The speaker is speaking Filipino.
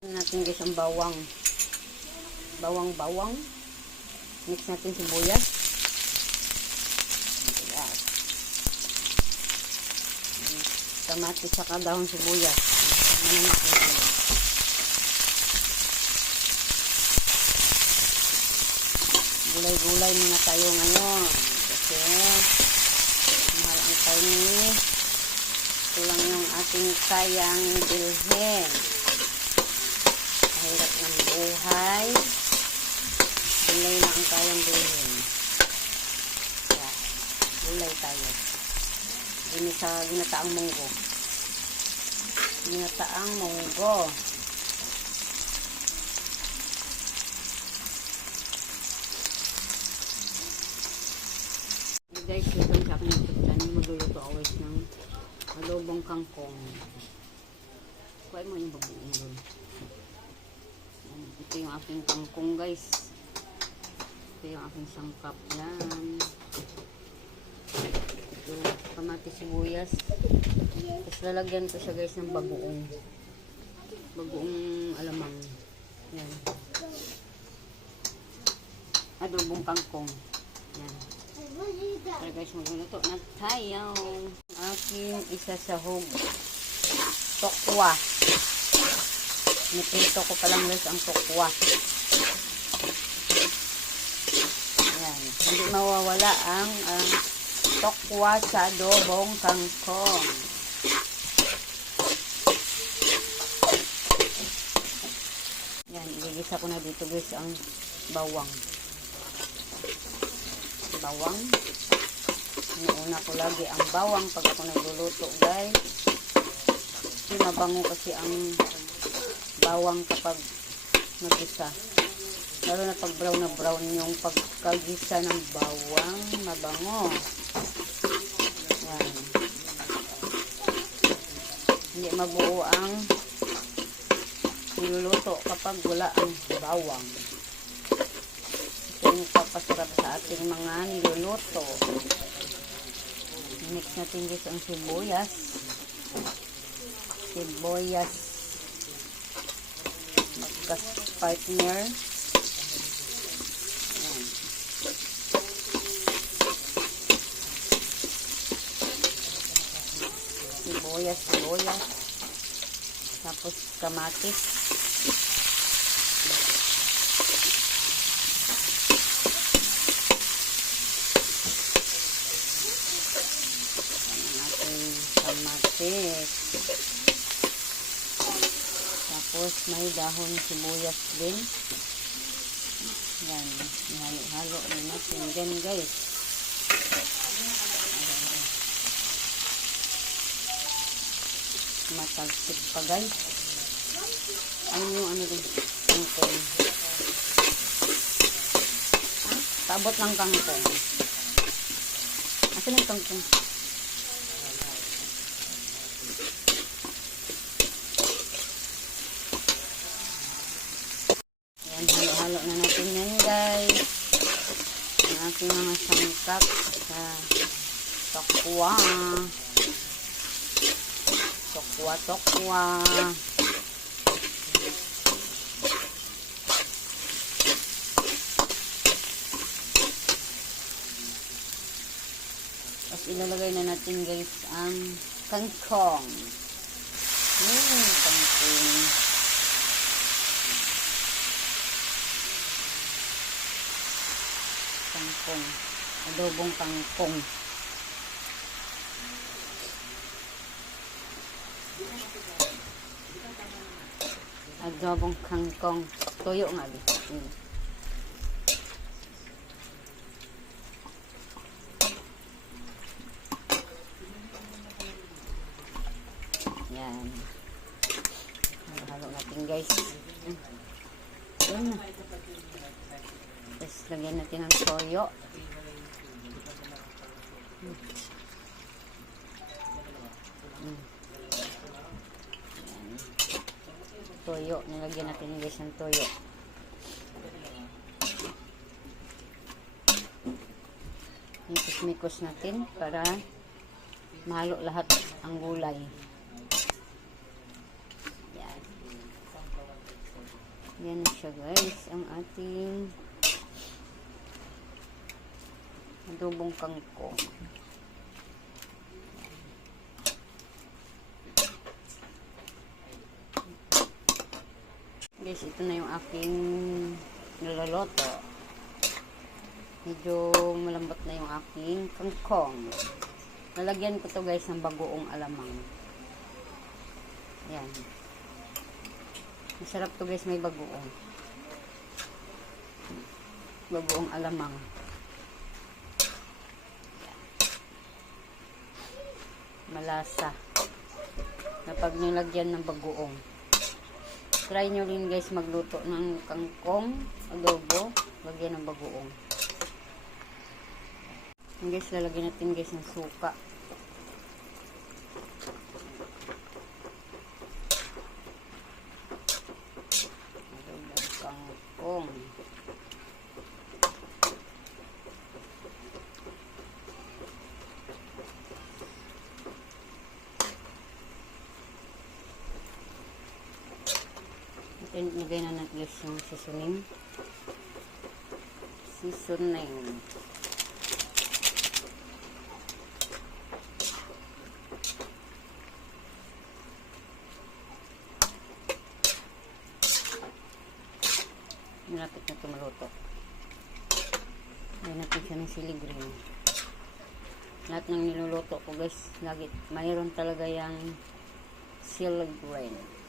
Natin guys ang bawang. Bawang. Mix natin sibuyas. Ayan. Kamatis saka dahon sibuyas. Gulay-gulay muna tayo ngayon. Kasi mahal ang karne. Ito lang yung ating kayang bilhin. Hirap ng buhay. Gulay na ang kayang bilhin. Kaya, gulay tayo. Ginataang munggo. Ginataang munggo. Guys, welcome sa aking YouTube channel. Magluluto always ng adobong kangkong. Kuha mo yung babuong doon. Ito yung aking kangkong guys. Ito yung aking sangkap. Yan. Ito, kamatis sibuyas. Tapos lalagyan ko siya guys ng bagoong. Bagoong alamang. Yan. Adobong kangkong. Yan. Kaya guys, magluluto na tayo. Aking isasahog. Tokwa. Nipito ko palang guys ang tokwa. Ayan. Hindi mawawala ang tokwa sa adobong kangkong. Ayan. Igigisa ko na dito guys ang bawang. Bawang. Inuuna ko lagi ang bawang pag ako nagluluto guys. Kasi mabango kasi ang bawang kapag nagisa. Lalo na pag brown na brown yung pagkagisa ng bawang, mabango. Yan. Hindi mabuo ang niluluto kapag wala ang bawang. Ito yung papasarap sa ating mga niluluto. Mix natin dito ang sibuyas. Partner. Ayan. Sibuyas. Tapos kamatis. Ang ating kamatis. Tapos may dahon sibuyas din. Yan. Halo-halo na natin dyan guys. Matalsik pa guys. Ano yung ano din? Kangkong. Tabot ng kangkong. Asan yung kangkong? Halo-halo na natin yan guys. Ang ating mga sangkap sa tokwa. Tokwa. Tapos ilalagay na natin guys ang kangkong. Kangkong. Adobong kangkong. Adobong kangkong. Toyo nga din. Yan. Halo natin guys. Yan. Tapos lagyan natin ng toyo. Toyo. Nilagyan natin guys ng toyo. Mikos natin para mahalo lahat ang gulay. Yan. Yan na siya guys, ang ating adobong kangkong. Guys, ito na yung aking niloloto. Medyo malambot na yung aking kangkong. Lalagyan ko to guys ng bagoong alamang. Yan. Masarap to guys, may bagoong. Bagoong alamang. Malasa. Kapag nilagyan ng bagoong. Try nyo rin guys magluto ng kangkong, adobo, lagyan ng bagoong. Yung guys, lalagyan natin guys ng suka. Adobong kangkong. Nilagay na natin yung seasoning. Malapit na tumaluto. Lagyan natin siya ng sili green. Lahat ng niluluto ko guys, lagi mayroon talaga yung sili green.